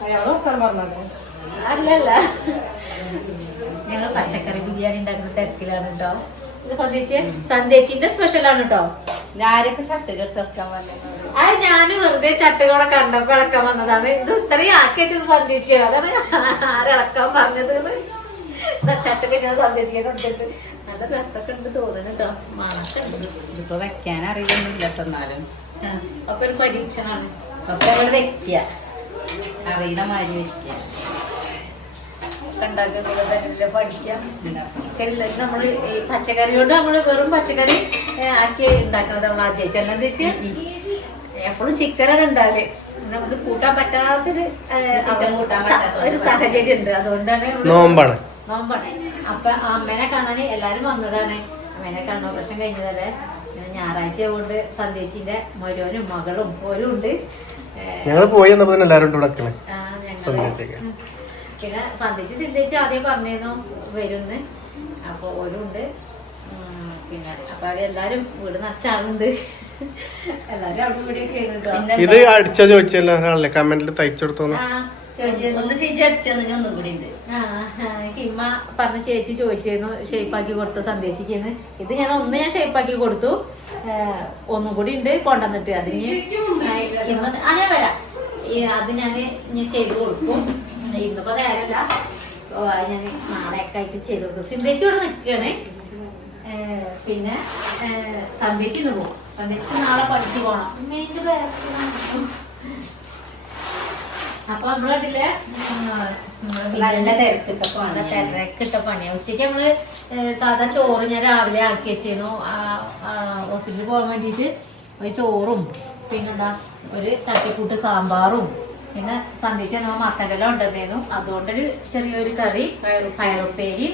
പറഞ്ഞോ അല്ലല്ല. ഞങ്ങൾ പച്ചക്കറി ബിരിയാണി ഉണ്ടാക്കുന്ന തിരക്കിലാണ് കേട്ടോ സന്ധ്യച്ച്? സന്ധ്യച്ചിന്റെ സ്പെഷ്യലാണ് കേട്ടോ ഞാനൊക്കെ ചട്ടുകൾ തുറക്കാൻ വന്നത് ആ ഞാൻ വെറുതെ ചട്ടുകളെ കണ്ടപ്പോ ഇളക്കാൻ വന്നതാണ്. ഇത് ഇത്രയും ആക്കിയത് സന്ധ്യച്ചാണ് അതാണ് ആരിളക്കാൻ പറഞ്ഞത് ചട്ടൊക്കെ ഞാൻ നല്ല രസമൊക്കെ ഉണ്ട് തോന്നുന്നു കേട്ടോ മണൊക്കെ ഉണ്ട്. ഇതിപ്പോ വെക്കാൻ അറിയില്ല എന്നാലും. അപ്പൊ ഒരു പരീക്ഷണാണ് ഒക്കെ വെക്കുക അറിയുന്ന മാതിരി പഠിക്കാം. ചിക്കനില്ല നമ്മൾ ഈ പച്ചക്കറി കൊണ്ട് നമ്മൾ വെറും പച്ചക്കറി ആക്കി ഉണ്ടാക്കണത് നമ്മൾ ആദ്യമായിട്ട് എന്താ വെച്ചാൽ എപ്പോഴും ചിക്കനാണ് ഉണ്ടാവൽ. നമുക്ക് കൂട്ടാൻ പറ്റാത്തൊരു ഒരു സാഹചര്യം ഉണ്ട്. അതുകൊണ്ടാണ് നോമ്പാണ്. നോമ്പാണ്. അപ്പൊ അമ്മേനെ കാണാൻ എല്ലാരും വന്നതാണ്. അമ്മേനെ കാണാൻ ഓപ്പറേഷൻ കഴിഞ്ഞതല്ലേ. ഞായറാഴ്ച കൊണ്ട് സന്ധ്യച്ചിന്റെ മരോനും മകളും പോലും ഉണ്ട്. ഞങ്ങൾ പോയി എന്നപ്പോ തന്നെ എല്ലാരും ഇവിടെ വെക്കണേ ആ, ഞങ്ങൾ സന്ധ്യച്ചൊക്കെ. പിന്നെ സന്ധ്യച്ച് സിന്ധിച്ച് ആദ്യം പറഞ്ഞിരുന്നു വരുന്ന്. അപ്പൊ ഓരുണ്ട്. പിന്നെ അപ്പൊ എല്ലാരും വീട് നിറച്ച ആളുണ്ട്. എല്ലാരും അവിടെ ഇവിടെ ഒക്കെ കേട്ടോ പിന്നെ ഇത് അടിച്ചാ ചോദിച്ചല്ലോ ഒരാളല്ലേ? കമന്റിൽ തയ്ച്ചു കിമ്മ പറഞ്ഞ ചേച്ചി ചോദിച്ചിരുന്നു ഷേപ്പാക്കി കൊടുത്ത സന്ദേശിക്കുന്നു. ഇത് ഞാൻ ഒന്ന് ഞാൻ ഷേപ്പാക്കി കൊടുത്തു. ഒന്നും കൂടി ഉണ്ട് കൊണ്ടുവന്നിട്ട്. അതിന് ഇന്ന് ഞാൻ വരാം. അത് ഞാൻ ഞാൻ ചെയ്ത് കൊടുക്കും. ഇന്നിപ്പോ നേരല്ല. ഞാൻ നാളെയൊക്കെ ആയിട്ട് ചെയ്ത് കൊടുക്കും. സിന്ധേച്ചി ഇവിടെ നിൽക്കുകയാണ്. പിന്നെ സന്ദേശിന്ന് പോകും സന്ദേശിച്ച് നാളെ പഠിച്ചു പോകണം. അപ്പൊ നമ്മളതിലെ നല്ല തിരക്കിട്ട നല്ല. തിരക്കിട്ട പണിയാ ഉച്ചയ്ക്ക് നമ്മൾ സാധാ ചോറ് ഞാൻ രാവിലെ ആക്കി വെച്ചിരുന്നു ഹോസ്പിറ്റലിൽ പോകാൻ വേണ്ടിയിട്ട് ഒരു ചോറും പിന്നെന്താ ഒരു തട്ടിക്കൂട്ട് സാമ്പാറും പിന്നെ സന്ധ്യച്ച് നമ്മൾ മത്തകല ഉണ്ടെന്നു അതുകൊണ്ടൊരു ചെറിയൊരു കറി പയറുപ്പേരി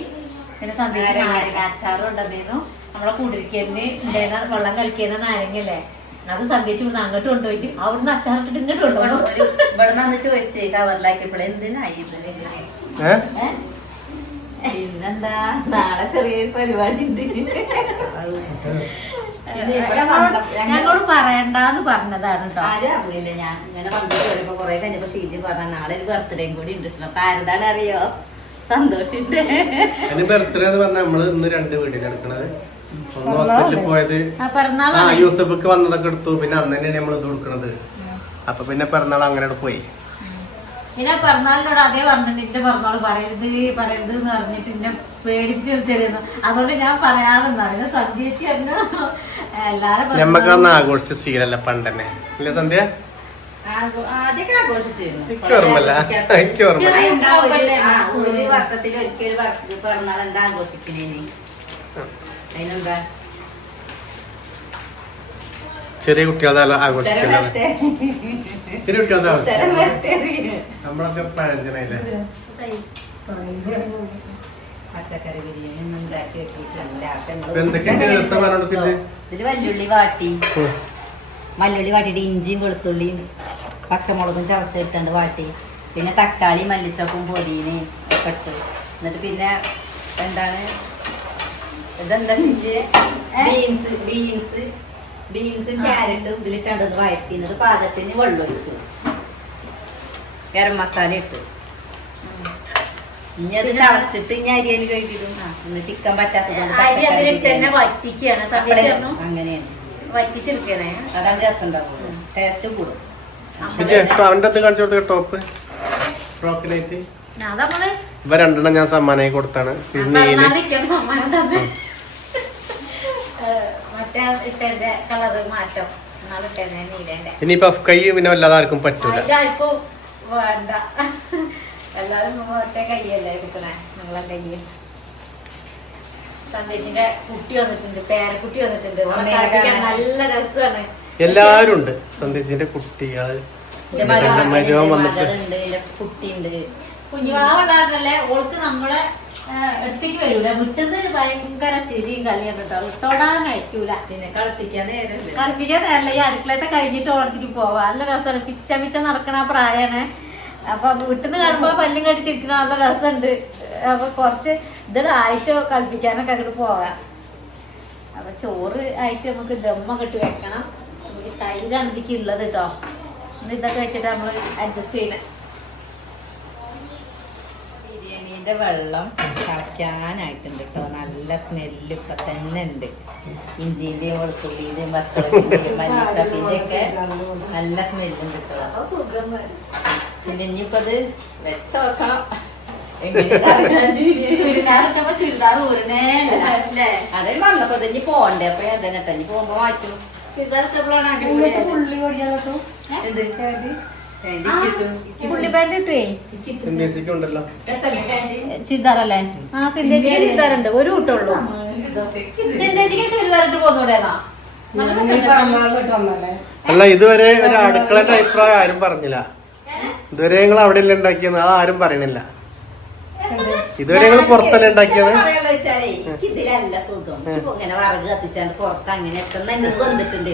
പിന്നെ സന്ധ്യച്ച് നാരങ്ങ. അച്ചാറും ഉണ്ടെന്നു നമ്മളെ കുടിരിക്കലിന് ഉണ്ടായിരുന്ന വെള്ളം കളിക്കുന്ന നാരങ്ങല്ലേ അത് സന്ധ്യച്ച് ഇവിടുന്ന് അങ്ങോട്ട് കൊണ്ടുപോയിട്ട് അവിടുന്ന് അച്ചാറിട്ടിട്ട് ഇങ്ങോട്ട് കൊണ്ടുപോകണം ഇവിടുന്ന് ഇവിടെ നിന്ന് ചോദിച്ചേ കവറിലാക്കിയപ്പോൾ എന്തിനായി? പിന്നെന്താ? നാളെ ചെറിയൊരു പരിപാടി ഉണ്ട്. ഞങ്ങളോട് പറയണ്ടെന്ന് പറഞ്ഞതാണ് കേട്ടോ ആരും അറിയില്ല ഞാൻ ഇങ്ങനെ വന്നിട്ട് വരുമ്പോ കൊറേ കഴിഞ്ഞപ്പോ ഷീജി പറഞ്ഞ നാളെ ഒരു ബർത്ത്ഡേയും കൂടി ഉണ്ട് അപ്പൊ ആരതാണ് അറിയോ? സന്തോഷിന്റെ ബർത്ത്ഡേ എന്ന് പറഞ്ഞാൽ നമ്മൾ ഇന്ന് രണ്ട് വീടിന് എടുക്കണത്. ഒന്ന് ഹോസ്പിറ്റലിൽ പോയത്. ആ യൂസഫക്ക് വന്നതൊക്കെ എടുത്തു. പിന്നെ അന്ന് തന്നെയാണ് നമ്മൾ ഇത് കൊടുക്കണത്. അപ്പൊ പിന്നെ പിറന്നാൾ അങ്ങനെ പോയി. പിന്നെ പിറന്നാളിനോട് അതേ പറഞ്ഞിട്ട് എന്റെ പിറന്നാൾ പറയരുത് പറയരുത് എന്ന് പറഞ്ഞിട്ട് എന്നെ പേടിപ്പിച്ച് നിർത്തിയിരുന്നു അതുകൊണ്ട് ഞാൻ പറയാതെ പിന്നെ സന്ധ്യച്ച് പറഞ്ഞു എല്ലാരും ഞമ്മക്ക് അന്ന് ആഘോഷിച്ച ശീലല്ല പണ്ടന്നെ. ഇല്ല സന്ധ്യ? ആദ്യമൊക്കെ ആഘോഷിച്ചിരുന്നു. ഒരു- വർഷത്തിൽ ഒരിക്കൽ ഒരു പിറന്നാൾ എന്താ ആഘോഷിക്കണേനി? അതിനെന്താ? ചെറിയ കുട്ടികളെ ആഘോഷിക്കുന്നത് ചെറിയ കുട്ടികളെ. നമ്മളൊക്കെ പഴഞ്ചനായില്ലേ? ഇതിൽ വല്യുള്ളി വാട്ടി. മല്ലുള്ളി വാട്ടിയിട്ട് ഇഞ്ചിയും വെളുത്തുള്ളിയും പച്ചമുളകും ചതച്ചിട്ടുണ്ട് വാട്ടി. പിന്നെ തക്കാളി മല്ലിച്ചപ്പും പൊടിയന് ഒക്കെ ഇട്ട്. എന്നിട്ട് പിന്നെ എന്താണ്? ഇതെന്താ ബീൻസ് ബീൻസ് ബീൻസും ക്യാരറ്റും ഇതിലിട്ടത് വഴറ്റി എന്നിട്ട് പാകത്തിന് വെള്ളം ഒഴിച്ചു. ഗരം മസാല ഇട്ട്. ഇനി അത് തിളച്ചിട്ട് ഇനി അരിയൽ കഴിക്കിടും ഇന്ന് ചിക്കൻ പറ്റാത്തത് അരി അതിലിട്ട് തന്നെ. വറ്റിക്കാണ് അങ്ങനെയാണ്. വറ്റിച്ചെടുക്കണേ അതാണ് രസം ടേസ്റ്റ് കൂടും. ടോപ്പ് ഇവ രണ്ടെണ്ണം ഞാൻ സമ്മാനമായി കൊടുത്താണ്. ഇത് മറ്റേ കളറ് കൈ പിന്നെ വല്ലാതെ ആർക്കും പറ്റൂല. ആർക്കും വേണ്ട. ഒറ്റ കൈയല്ലേ കയ്യിൽ സന്ദേശിന്റെ കുട്ടി വന്നിട്ടുണ്ട് പേരക്കുട്ടി വന്നിട്ടുണ്ട്. നല്ല രസമാണ്. എല്ലാരും ഉണ്ട്. കുട്ടികൾ വന്നിട്ട്. കുട്ടിയുണ്ട് ഓൾക്ക് നമ്മളെ ആ, അടുത്തേക്ക് വരൂല. വിട്ടുന്ന ഭയങ്കര ചിരിയും കളിയാണ് കേട്ടോ വിട്ടോടാൻ അയക്കൂല. പിന്നെ കളിപ്പിക്കാൻ നേരമില്ല കളിപ്പിക്കാൻ നേരല്ല. ഈ അടുക്കളത്തെ കഴിഞ്ഞിട്ട് ഓണത്തിക്ക് പോവാ. നല്ല രസമാണ്. പിച്ച പിച്ച നടക്കണ പ്രായാണ്. പ്രായമാണ് അപ്പൊ വീട്ടിന്ന് കാണുമ്പോ പല്ലും കടിച്ചിരിക്കണ നല്ല രസമുണ്ട്. അപ്പൊ കുറച്ച് ഇതായിട്ട് കളിപ്പിക്കാനൊക്കെ അങ്ങോട്ട് പോകാം അപ്പൊ ചോറ് ആയിട്ട് നമുക്ക് ദമ്മ കെട്ടി വെക്കണം. തൈരാണ് ഇതിക്ക് ഉള്ളത് കേട്ടോ ഇതൊക്കെ വെച്ചിട്ട് നമ്മൾ അഡ്ജസ്റ്റ് ചെയ്യണം ഇഞ്ചിന്റെ വെള്ളം കളയ്ക്കാനായിട്ടുണ്ട് കേട്ടോ നല്ല സ്മെല്ല് ഇപ്പൊ തന്നെ ഉണ്ട്. ഇഞ്ചിന്റെയും വെളുത്തുള്ളിന്റെയും പച്ചവെളിന്റെയും മല്ലിച്ചപ്പിന്റെ ഒക്കെ നല്ല സ്മെല്ലും കേട്ടോ പിന്നെ ഇനിയിപ്പോ അത് വെച്ചോക്കണം ചുരിദാർ ഇട്ടപ്പോ ചുരിദാർ ഊരണേ അല്ലേ? അതേ. വന്നപ്പോ ഇനി പോണ്ടേ? അപ്പൊ ഞാൻ തന്നെ ഇനി പോകുമ്പോ മാറ്റും. ചുരിദാർ ഇട്ടപ്പോഴാണ്. എന്ത്? പുള്ളി ഓടിയാലോ ഇട്ടേ സിന്ധിയച്ചിക്ക് ഉണ്ടല്ലോ. ചുരിദാർ അല്ലേ ആ സിന്തേജിക്ക് ചുരിദാറുണ്ട് ഒരു കൂട്ടുള്ളൂ. സിന്തേജിക്ക് ചുരിദാർ ഇട്ട് പോന്നൂടേന്നാ നല്ല സുഖം. അല്ല ഇതുവരെ ഒരു അടുക്കളന്റെ അഭിപ്രായം ആരും പറഞ്ഞില്ല. ഇതുവരെ നിങ്ങൾ അവിടെ അല്ലേ ഉണ്ടാക്കിയെന്ന് അത് ആരും പറയണില്ല ഇതുവരെ നിങ്ങൾ പുറത്തല്ലേ ഉണ്ടാക്കിയത്? ഇതിലല്ല സുഖം. ഇപ്പൊ ഇങ്ങനെ വറക് കത്തിച്ചാണ്ട് പുറത്ത് അങ്ങനെ എത്തുന്ന എന്റെ വന്നിട്ടുണ്ട്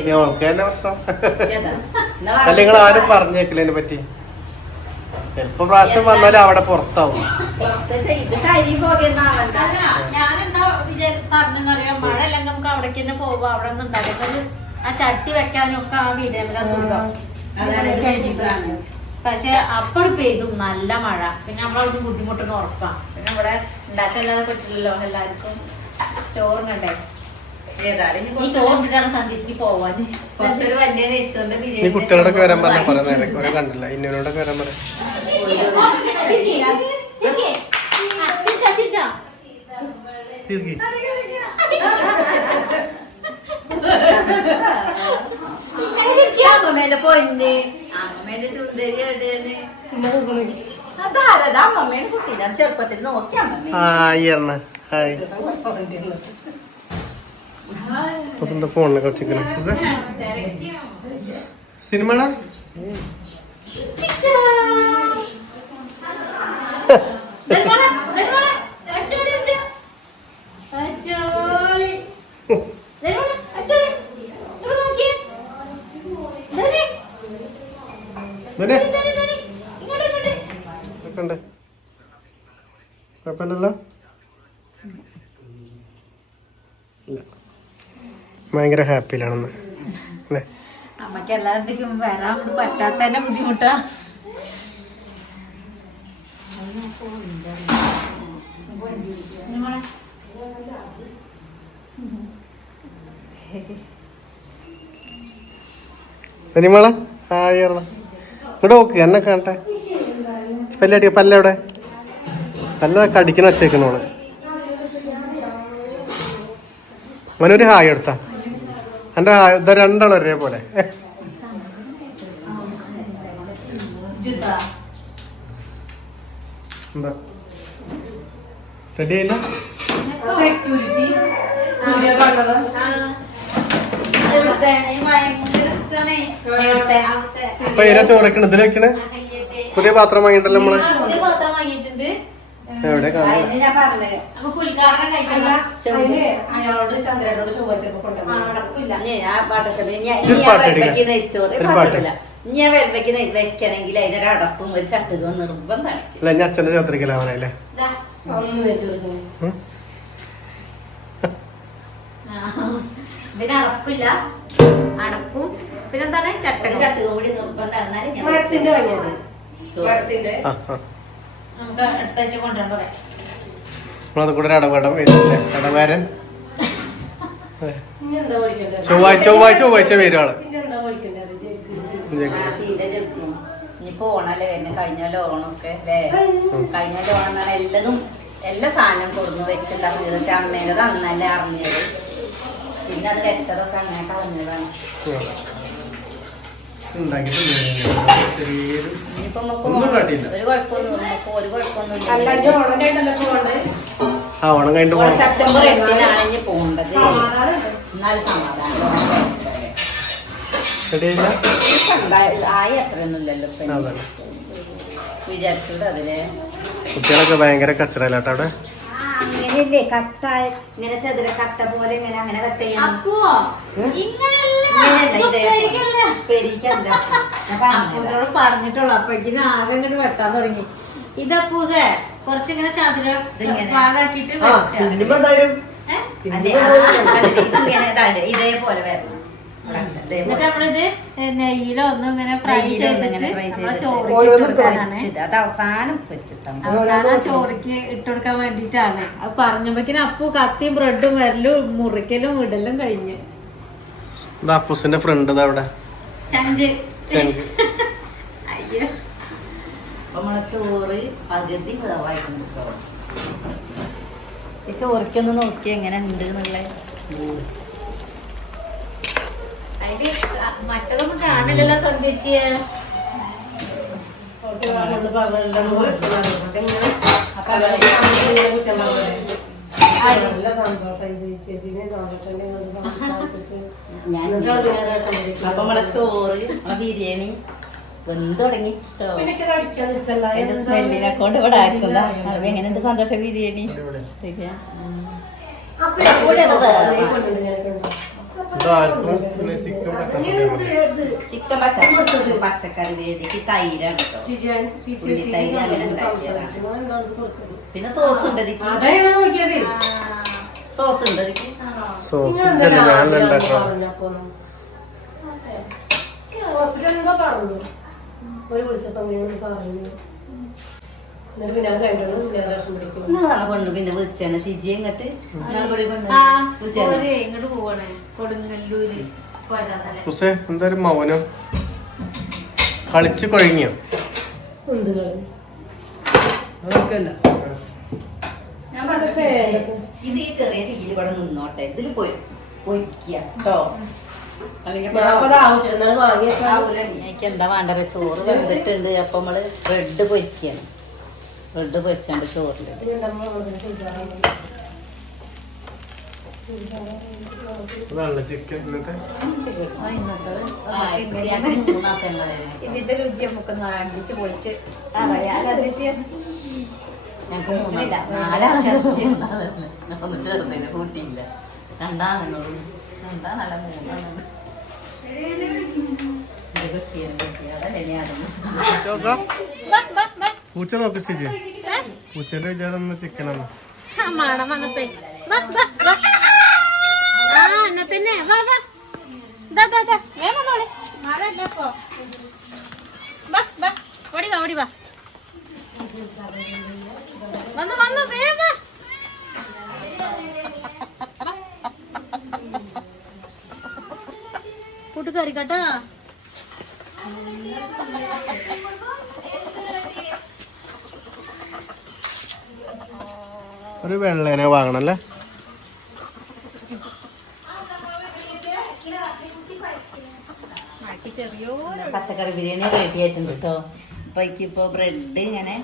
അല്ല നിങ്ങൾ ആരും പറഞ്ഞേക്കില്ല അതിനെ പറ്റി? ചിലപ്പോ പ്രാവശ്യം വന്നാലും അവിടെ പുറത്താവും. അല്ല, ഞാനെന്താ മഴ അല്ലെങ്കിൽ നമുക്ക് അവിടേക്ക് തന്നെ പോകുമ്പോ അവിടെ നിന്ന് ഉണ്ടാക്കുന്നത് ആ ചട്ടി വെക്കാനും ഒക്കെ ആ വീടിന്റെ സുഖം. അതാണ് ഇത് കഴിഞ്ഞിട്ടാണ്. പക്ഷെ അപ്പോഴും പെയ്തു. നല്ല മഴ. പിന്നെ നമ്മളവിടുന്ന് ബുദ്ധിമുട്ടെന്ന് ഉറപ്പാണ് പിന്നെ ഇവിടെ ഉണ്ടാക്കാൻ പറ്റില്ലല്ലോ എല്ലാവർക്കും. നീ കുട്ടികളോടൊക്കെ വരാൻ പറഞ്ഞ കുറെ നേരം. കുറെ കണ്ടില്ല ഇന്നോടൊക്കെ വരാൻ പറയാം അമ്മമ്മേന്റെ പൊന്ന്. അതാരത് അമ്മമ്മേനെ ചെറുപ്പത്തിൽ നോക്കി അമ്മമ്മേ ഹായ് എന്താ ഫോണിനെ കളിച്ചിരിക്കണേ. സിനിമടാ ഇതന്നെ ഉണ്ട് കുഴപ്പമില്ലല്ലോ ഇല്ല ഭയങ്കര ഹാപ്പിയിലാണെന്ന് അല്ലേ? എല്ലായിടത്തേക്കും വരാൻ ബുദ്ധിമുട്ടാ. ഹായ് എറണ. ഇവിടെ നോക്ക് എന്നെ കാണട്ടെ. പല്ലടി പല്ലവിടെ പല്ല കടിക്കണ വെച്ചേക്കണോൾ അവനൊരു ഹായ് എടുത്താ. എന്റെ ഇത് രണ്ടാണ് രണ്ടാളും ഒരേപോലെ. എന്താ? റെഡി ആയില്ല? അപ്പൊ ഇതിനെ ചോറക്കണ ഇതിൽ വെക്കണേ? പുതിയ പാത്രം വാങ്ങിണ്ടല്ലോ നമ്മൾ? എവിടെ വെക്കണമെങ്കിൽ അതിനൊരു അടപ്പും ഒരു ചട്ടുകവും നിർബന്ധമാണ് അച്ഛന്റെ. ഇതിന് അടപ്പില്ല. അടപ്പും പിന്നെന്താണ്? ചട്ടകം ചട്ടുകവും കൂടി നിർബന്ധമാണ്. മരത്തിന്റെ മരത്തിന്റെ ആ ആ. നമുക്ക് അടുത്താഴ്ച കൊണ്ടുവരാൻ പറയാം. നമ്മളത് കൂടെ അടവടം വരുന്നില്ലേ? അടവാരൻ ഇനി എന്താ പഠിക്കണ്ടത്? ചൊവ്വാഴ്ച ചൊവ്വാഴ്ച ചൊവ്വാഴ്ച വരും ആൾ. ഇനിയിപ്പോ ഓണല്ലേ വരുന്നത് കഴിഞ്ഞ ഓണമൊക്കെ അല്ലേ? കഴിഞ്ഞ ഓണം എന്ന് പറഞ്ഞാൽ എല്ലാ സാധനം കൊടുന്നു വെച്ചിട്ടുണ്ടാക്കുന്നത് അമ്മേനത് അന്നല്ലേ അറിഞ്ഞത്. പിന്നെ അത് വെച്ചതൊക്കെ അങ്ങനെ കളഞ്ഞതാണ്. ആ ഓണം പോകണം സെപ്റ്റംബർ എട്ടിനാണ് ഇനി പോകേണ്ടത്. എന്നാലും സമാധാനം. ആയി അത്രയൊന്നുമില്ലല്ലോ കുട്ടികളൊക്കെ ഭയങ്കര കച്ചറയിലാട്ടോ അവിടെ? ആ, അങ്ങനെയല്ലേ? കട്ട ഇങ്ങനെ ചതുര കട്ട പോലെ ഇങ്ങനെ അങ്ങനെ കട്ട് ചെയ്യാം അപ്പോ ഇങ്ങനെയല്ല പെരിക്കല്ല. അപ്പൂസിനോട് പറഞ്ഞിട്ടുള്ളൂ ആകെ ഇങ്ങോട്ട് വെട്ടാൻ തുടങ്ങി. ഇത് അപ്പൂസേ കുറച്ചിങ്ങനെ ചതുര. പാകാക്കിട്ട് ഇതേപോലെ വരണം. എന്നിട്ട് നമ്മളിത് നെയ്യിലോ ഒന്നും ഇങ്ങനെ ഫ്രൈ ചെയ്തിട്ട് അത് അവസാനം അവസാനം ചോറിക്ക് ഇട്ടുകൊടുക്കാൻ വേണ്ടിട്ടാണ് അത് പറഞ്ഞപ്പോ അപ്പു കത്തിയും ബ്രെഡും വരലും മുറിക്കലും ഇടലും കഴിഞ്ഞു. ഇത് അപ്പൂസിന്റെ ഫ്രണ്ട് ഇതാ അവിടെ ചോറ് പകുതി ഈ ചോറിക്കൊന്ന് നോക്കി എങ്ങനെ ഉണ്ട് എന്നുള്ളത് മറ്റൊന്നും മറ്റതൊന്നും കാണില്ലല്ലോ സന്ധ്യച്ച് പലരും കുറ്റം അപ്പൊ നമ്മളെ ചോറ് നമ്മളെ ബിരിയാണി വെന്ത് തുടങ്ങി. അതിന്റെ സ്മെല്ലിനെ കൊണ്ട് ഇവിടെ ആക്കുന്ന. എങ്ങനെയുണ്ട് സന്തോഷ ബിരിയാണി? ചിക്കൻ പച്ച പച്ചക്കറി വേദിക്ക് തൈരാണ് തൈര് അങ്ങനെ ഉണ്ടാക്കിയതാണ്. പിന്നെ സോസ് ഉണ്ട് നോക്കിയത്. സോസ് ഉണ്ട് സോസ്? ഹോസ്പിറ്റലിൽ എന്തോ പറഞ്ഞു. ഒരു വിളിച്ചപ്പോ പറഞ്ഞു. എന്നിട്ട് പിന്നെ പെണ്ണ് വിളിച്ചാണ് ഷിജി എങ്ങട്ട്? ഇങ്ങോട്ട് പോവാണ്. കൊടുങ്ങല്ലൂര് മൗനം? കളിച്ച് കൊഴങ്ങിയോ? എന്ത് കളി? ഇത് ഈ ചെറിയ തീയിൽ ഇവിടെ നിന്നോട്ടെ. ഇതിൽ പോയി പൊയ്ക്കോ എനിക്ക് എന്താ വേണ്ടത്? ചോറ് വെന്തിട്ടുണ്ട്. അപ്പൊ നമ്മൾ ബ്രെഡ് പൊരിക്കുകയാണ് ബ്രെഡ് പൊരിച്ചാണ്ട് ഇന്നത്തെ ഇതിന്റെ രുചി നമുക്ക് അടിച്ച് പൊളിച്ച് അറിയാലോ ഞങ്ങൾക്ക് മൂന്നില്ല നാലാളെ ചേർന്ന് ചേർന്നില്ല കൂട്ടിയില്ല. രണ്ടാണെന്നുള്ളൂ രണ്ടാ നല്ല മൂന്നാണ്. പൂച്ച നോക്കിച്ചേ പൂച്ചന്റെ വിചാരം ഒന്ന് ചിക്കനാണ്. മണം വന്നപ്പേ വാ, വാ, വാ. ആ എന്നാ തന്നെ വാ വാ ദാ ദാ ദാ. വേഗം വന്നോളെ മഴല്ല ഇപ്പൊ വാ വാ ഓടി വാ ഓടി വാ. വന്നു വന്നു വേഗം കൂട്ടുകാരി കേട്ടോ. ഒരു വെള്ളേനെ വാങ്ങണല്ലേ? ചെറിയോ പച്ചക്കറി ബിരിയാണി റെഡി ആയിട്ടുണ്ട് കേട്ടോ. അപ്പൊ എനിക്കിപ്പോ ബ്രെഡ് ഇങ്ങനെ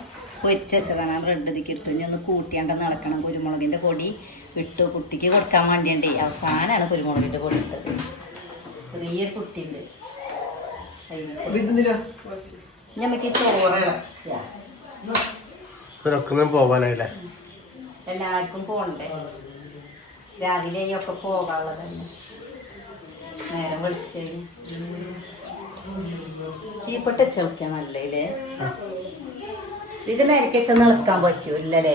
പൊരിച്ച വെച്ചതാണ്. ബ്രെഡ് ഇതിക്ക് ഇട്ടു ഇനി ഒന്ന് കൂട്ടിയാണ്ട് നടക്കണം കുരുമുളകിന്റെ പൊടി ഇട്ടു കുട്ടിക്ക് കൊടുക്കാൻ വേണ്ടിയുണ്ട് അവസാനമാണ് കുരുമുളകിന്റെ പൊടി ഇട്ടത്. ചെറിയ കുട്ടിയുണ്ട്. ഞമ്മക്ക് ചോറ് പോവാനായില്ലേ? എല്ലാവർക്കും പോണ്ടേ രാവിലെ ഒക്കെ പോകാനുള്ളതന്നെ നേരം വിളിച്ചേ ചീപ്പിട്ട് ചെളിക്കാൻ നല്ലേ ഇത് മേലേക്ക് ചെന്ന് ഇളക്കാൻ പറ്റൂലല്ലേ?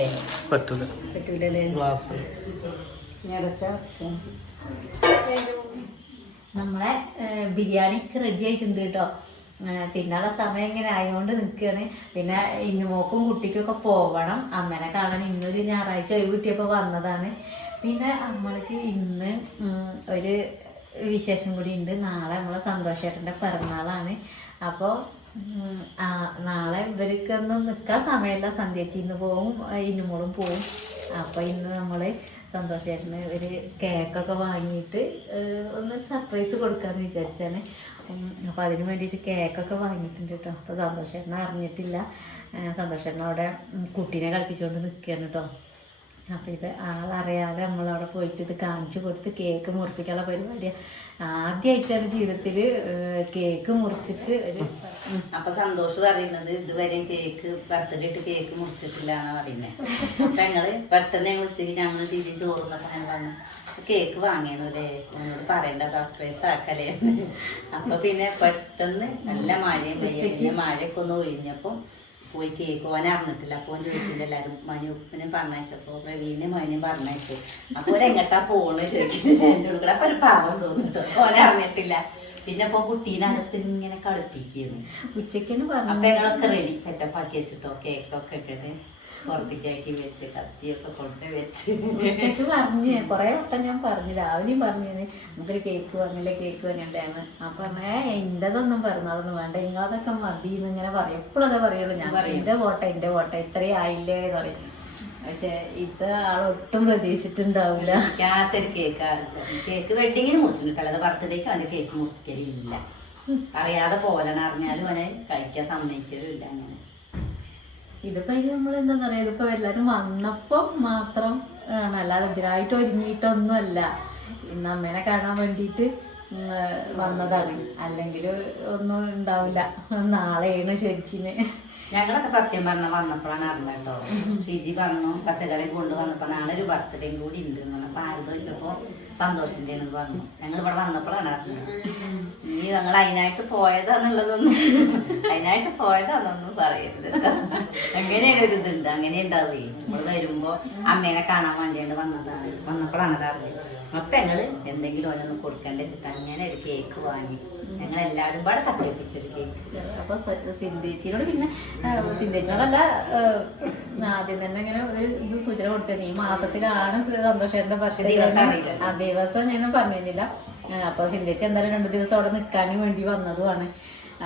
പറ്റൂല. പറ്റൂലേ ഗ്ലാസ്. നമ്മളെ ബിരിയാണി ബിരിയാണിക്ക് റെഡി ആയിട്ടുണ്ട് കേട്ടോ. തിന്നാനുള്ള സമയം ഇങ്ങനെ ആയതുകൊണ്ട് നിൽക്കുകയാണ് പിന്നെ ഇന്നു മോക്കും കുട്ടിക്കൊക്കെ പോവണം. അമ്മനെ കാണാൻ ഇന്നൊരു ഞായറാഴ്ച ഒഴിവ് കിട്ടിയപ്പോൾ വന്നതാണ്. പിന്നെ നമ്മൾക്ക് ഇന്ന് ഒരു വിശേഷം കൂടി ഉണ്ട്. നാളെ നമ്മളെ സന്തോഷേട്ടന്റെ പിറന്നാളാണ്. അപ്പോൾ നാളെ ഇവർക്കൊന്നും നിൽക്കാൻ സമയമില്ല. സന്ധ്യച്ചി ഇന്ന് പോവും ഇന്നുമോളും പോവും. അപ്പോൾ ഇന്ന് നമ്മൾ സന്തോഷേട്ടന് ഒരു കേക്കൊക്കെ വാങ്ങിയിട്ട് ഒന്നൊരു സർപ്രൈസ് കൊടുക്കാന്ന് വിചാരിച്ചാണ്. അപ്പോൾ അതിന് വേണ്ടിയിട്ട് കേക്കൊക്കെ വാങ്ങിയിട്ടുണ്ട് കേട്ടോ അപ്പോൾ സന്തോഷേട്ടനെ അറിഞ്ഞിട്ടില്ല. സന്തോഷേട്ടൻ അവിടെ കുട്ടീനെ കളിപ്പിച്ചുകൊണ്ട് നിൽക്കുകയാണ് കേട്ടോ അപ്പോൾ ഇത് ആളറിയാതെ നമ്മളവിടെ പോയിട്ട് ഇത് കാണിച്ചു കൊടുത്ത് കേക്ക് മുറിപ്പിക്കാനുള്ള പരിപാടിയാണ് ആദ്യമായിട്ടാണ് ജീവിതത്തിൽ കേക്ക് മുറിച്ചിട്ട് ഒരു അപ്പൊ സന്തോഷ് പറയുന്നത് ഇതുവരെ കേക്ക് ബർത്ത്ഡേ ഇട്ട് കേക്ക് മുറിച്ചിട്ടില്ല എന്നാ പറയുന്നത് അപ്പൊ ഞങ്ങൾ പെട്ടെന്ന് ഞങ്ങൾ ഉച്ചയ്ക്ക് ഞങ്ങൾ ചോറുന്നപ്പോ ഞാൻ പറഞ്ഞു കേക്ക് വാങ്ങിയെന്നുല്ലേ എന്നോട് പറയണ്ട സർപ്രൈസ് ആക്കലേ. അപ്പൊ പിന്നെ പെട്ടെന്ന് നല്ല മഴയും പെയ്യും. മഴയൊക്കെ ഒന്ന് ഒഴിഞ്ഞപ്പം പോയി കേക്ക് ഓൻ അറിഞ്ഞിട്ടില്ല അപ്പോൾ ചോദിച്ചില്ല എല്ലാവരും മനുപ്പിനെ പറഞ്ഞയച്ചപ്പോൾ പ്രവീണും മനുവും പറഞ്ഞയച്ചു. അപ്പോൾ എങ്ങട്ടാ പോണ്? ചോദിക്കുന്നത് ചേട്ടന്റെ കൂടെ അപ്പോൾ ഒരു പാവം തോന്നിട്ടോ ഓൻ അറിഞ്ഞിട്ടില്ല. പിന്നെ അപ്പോൾ കുട്ടീനകത്ത് ഇങ്ങനെ കളിപ്പിക്കുന്നു ഉച്ചക്കിന് അപ്പൊ അപ്പോൾ ഞങ്ങളൊക്കെ റെഡി സെറ്റപ്പ് ആക്കി വെച്ചിട്ടോ? കേക്കൊക്കെ ഇട്ടിട്ട്? പുറത്തേക്കാക്കി വെച്ച് കത്തിയൊക്കെ കൊണ്ട് വെച്ച്. ഉച്ചയ്ക്ക് പറഞ്ഞു കൊറേ വട്ടം ഞാൻ പറഞ്ഞു രാവിലെയും പറഞ്ഞു നമുക്കൊരു കേക്ക് വാങ്ങില്ല കേക്ക് വാങ്ങണ്ടാന്ന് അപ്പൊ പറഞ്ഞ എന്റേതൊന്നും പറഞ്ഞതൊന്നും വേണ്ട നിങ്ങളതൊക്കെ മതി ഇങ്ങനെ പറയും. എപ്പോഴും അതാ പറയുള്ളൂ. ഞാൻ. എന്റെ വോട്ട എന്റെ വോട്ട ഇത്രയും ആയില്ലേ? എന്ന് പറയും. പക്ഷെ ഇത് ആളൊട്ടും പ്രതീക്ഷിച്ചിട്ടുണ്ടാവില്ല. രാത്രി കേക്ക്. കേക്ക് വെഡിങ്ങിന് മുറിച്ചിട്ട് അല്ലാതെ ബർത്ത്ഡേക്ക് അവന്റെ കേക്ക് മുറിക്കലില്ല. അറിയാതെ പോലാണ് അറിഞ്ഞാലും അവനെ കഴിക്കാൻ സമ്മതിക്കലും ഇല്ല അങ്ങനെ. ഇതിപ്പോ ഇത് നമ്മൾ എന്താ പറയാ ഇതിപ്പോ എല്ലാരും വന്നപ്പോ മാത്രം ആണ് അല്ലാതെ ഇതിനായിട്ട് ഒരുങ്ങിയിട്ടൊന്നും അല്ല ഇന്ന് അമ്മേനെ കാണാൻ വേണ്ടിയിട്ട് വന്നതാണ്. അല്ലെങ്കിൽ ഒന്നും ഉണ്ടാവില്ല. നാളെയാണ് ശരിക്കിന്. ഞങ്ങളൊക്കെ സത്യം പറഞ്ഞ വന്നപ്പോഴാണ് അറിഞ്ഞത് കേട്ടോ. ഷിജി പറഞ്ഞു പച്ചക്കറി കൊണ്ടുവന്നപ്പോ നാളെ ഒരു ബർത്ത്ഡേയും കൂടി ഉണ്ട് എന്ന് ആരും ചോദിച്ചപ്പോ സന്തോഷിന്റെ എന്ന് പറഞ്ഞു. ഞങ്ങൾ ഇവിടെ വന്നപ്പോഴാണ് അറിഞ്ഞത്. നീ ഞങ്ങൾ അതിനായിട്ട് പോയതാന്നുള്ളതൊന്നും അതിനായിട്ട് പോയതാന്നൊന്നും പറയരുത് അങ്ങനെയാണ് ഒരു ഇതുണ്ട്. അങ്ങനെ ഉണ്ടാവുകയും നമ്മൾ വരുമ്പോ അമ്മേനെ കാണാൻ വേണ്ടിയാണ് വന്നതാണ്. വന്നപ്പോഴാണ് അത് അറിഞ്ഞത്. അപ്പൊ ഞങ്ങൾ എന്തെങ്കിലും ഓരോന്ന് കൊടുക്കേണ്ട വെച്ചിട്ട് അങ്ങനെ ഒരു കേക്ക് വാങ്ങി. ഞങ്ങൾ എല്ലാവരും പാടെ തട്ടിപ്പിച്ചൊരു കേക്ക് അപ്പൊ സ- സിന്ധേച്ചിയോട് പിന്നെ സിന്ധേച്ചിയോടല്ല ആദ്യം തന്നെ ഇങ്ങനെ ഒരു ഇത് സൂചന കൊടുത്തത് ഈ മാസത്തിലാണ് സന്തോഷേട്ടന്റെ ദിവസം അറിയില്ല. ആ ദിവസം ഞാൻ പറഞ്ഞിരുന്നില്ല. തന്നില്ല അപ്പൊ സിന്ധേച്ചി എന്തായാലും രണ്ടു ദിവസം അവിടെ നിൽക്കാനും വേണ്ടി വന്നതുമാണ്.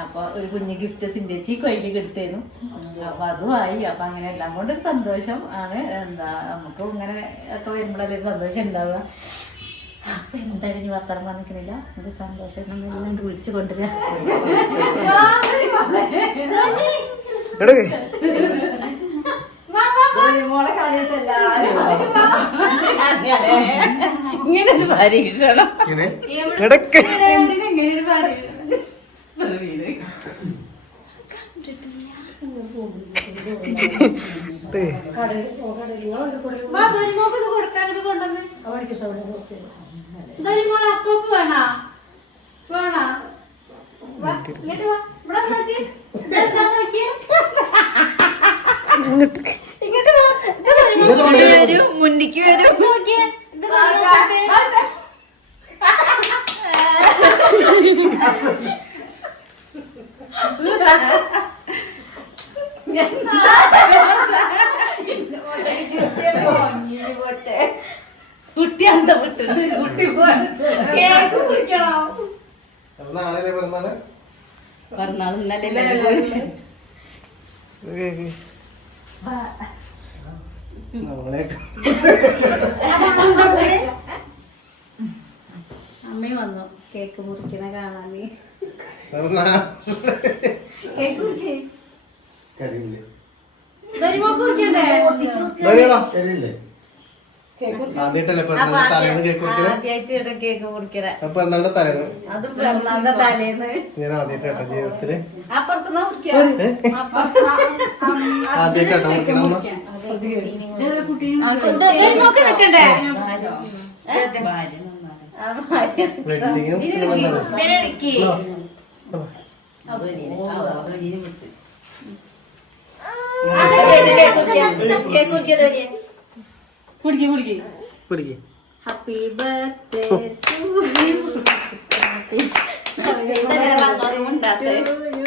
അപ്പൊ ഒരു കുഞ്ഞു ഗിഫ്റ്റ് സിന്ധേച്ചി കൊയിലേക്ക് എടുത്തേനു അപ്പൊ അതുമായി. അപ്പൊ അങ്ങനെ എല്ലാം കൊണ്ട് ഒരു സന്തോഷം ആണ്. എന്താ നമുക്ക് ഇങ്ങനെ ഒക്കെ വരുമ്പോഴല്ലേ ഒരു സന്തോഷം ഉണ്ടാവുക. അപ്പൊ എന്തായാലും ഇനി വർത്താനം പറഞ്ഞിരിക്കണില്ല. ഒരു സന്തോഷം? കൊണ്ട് വിളിച്ചു കൊണ്ടുവരാ. എടുക്കേ മോളെ ഇങ്ങനെ. ഒരു പരീക്ഷണം ഇടയ്ക്ക് ഇങ്ങോട്ട് വരും മുന്നിക്ക് വരും. കുട്ടി അന്ത വിട്ടുണ്ട് കുട്ടി കേക്ക് കുടിക്കണം? പറഞ്ഞാൾ ഇന്നലെ അമ്മയും വന്നു. കേക്ക് മുറിക്കണ കാണാൻ. പറഞ്ഞാ- കേക്ക് മുറിക്കേ. കരിയില്ലേ വെഡിങ്ങും കുടിക്കും കുടിക്കും ഹാപ്പി ബർത്ത്ഡേ ടു യു നായത്തെ എന്നാലും പിടിച്ചാ അങ്ങനെ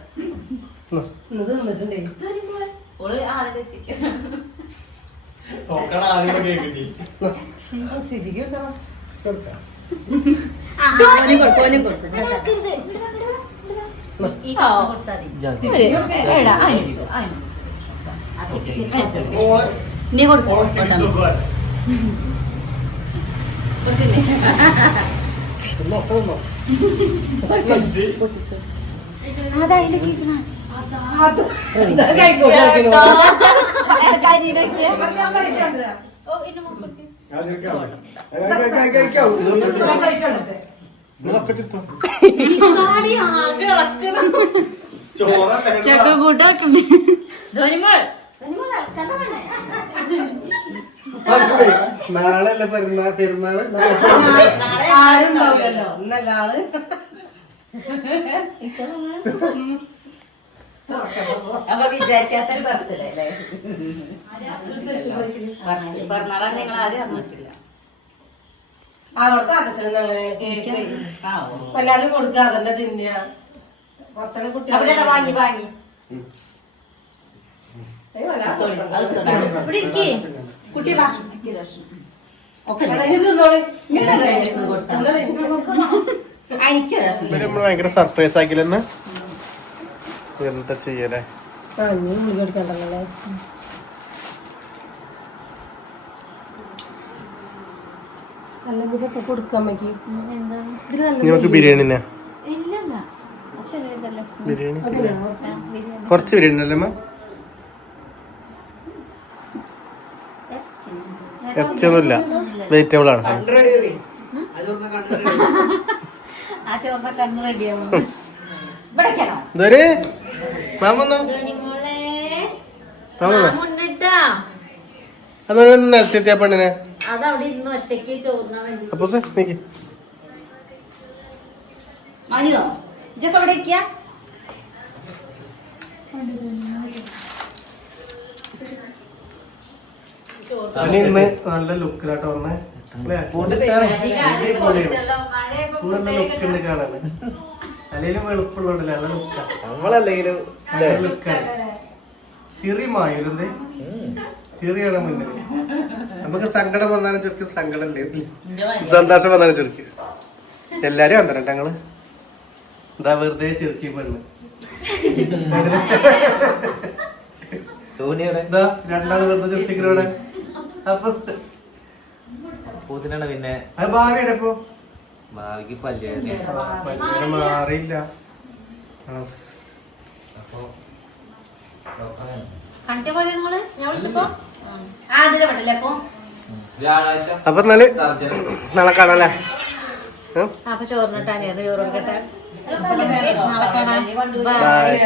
നീ കൊടുക്കും. തിന്നോ. ഒക്കെ തിന്നോ അത് ഇതാ. കൈക്കോട്ട് കളിക്കുന്നു. ഓ ഇನ್ನು മുമ്പ് ചക്കക്കൂട്ടാട്ടുണ്ട് നാളെ പെരുന്നാൾ പെരുന്നാൾ? ആരും ഉണ്ടാവില്ലല്ലോ ഇന്നല്ല ആൾ? അപ്പൊ വിചാരിക്കാത്തൊരു ബർത്ത്ഡേ അല്ലേ? പറഞ്ഞാലാണ് നിങ്ങൾ ആരും അറിഞ്ഞിട്ടില്ല. അവിടുത്തെ അച്ഛനും അങ്ങനെ. എല്ലാരും കൊടുക്കുക അതന്നെ തിന്നുക? കുറച്ചൊക്കെ കുട്ടികളെ വാങ്ങി വാങ്ങി. കുട്ടി ഭയങ്കര സർപ്രൈസ് ആക്കില്ലെന്ന്? എന്താ ചെയ്യലേ ആ, ഇനി ഗുളിക? അല്ലെങ്കിൽ നമുക്ക് ബിരിയാണി ബിരിയാണി? കുറച്ച് ബിരിയാണി അല്ലേ ഇറച്ചിയൊന്നുമില്ല. വെജിറ്റബിൾ ആണ് ഇതൊരു? അതൊരു നിലത്തെത്തിയ പെണ്ണിനെ. അതവിടെ ഇന്ന് ഒറ്റയ്ക്ക് ചോറിനാ വേണ്ടി. അപ്പൊ മനുവോ ഇജൊക്കെ ഇവിടെ ഇരിക്കുക അവന് ഇന്ന് നല്ല ലുക്കിലാട്ടോ വന്നേ. അല്ലേ? നല്ല ലുക്ക് ഉണ്ട് കാണാൻ അല്ലെങ്കിലും വെളുപ്പുള്ളണ്ടല്ലേ നല്ല ലുക്കാ. നമ്മളല്ലെങ്കിലും നല്ല ലുക്കാണ്. ചിറി മായൂരെന്തേ ചിറിയാണ് മുന്നിൽ നമുക്ക് സങ്കടം വന്നാലും ചെറുക്ക് സങ്കടം ഇല്ലേ? ഇന്റെ മനുവോ. സന്തോഷം വന്നാലും ചെറുക്ക്. എല്ലാരും വന്നിട്ടുണ്ട് ഞങ്ങൾ എന്താ വെറുതെ ചെറുക്കി പെണ്ണ്. എന്താ രണ്ടാമത് വെറുതെ ചെറുക്കിനോടെ അപ്പൊ പിന്നെ അത് ഭാവിയുടെ ഇപ്പൊ. ഭാവിക്ക് പല്ലുവേദന മാറിയില്ല. അപ്പൊ അപ്പൊ? എന്നാൽ സർജറി. നാളെ കാണാല്ലേ? അപ്പൊ ചോറിനിട്ടാ ചോറ് കൊടുക്കട്ടെ. നാളെ കാണാം. ബൈ.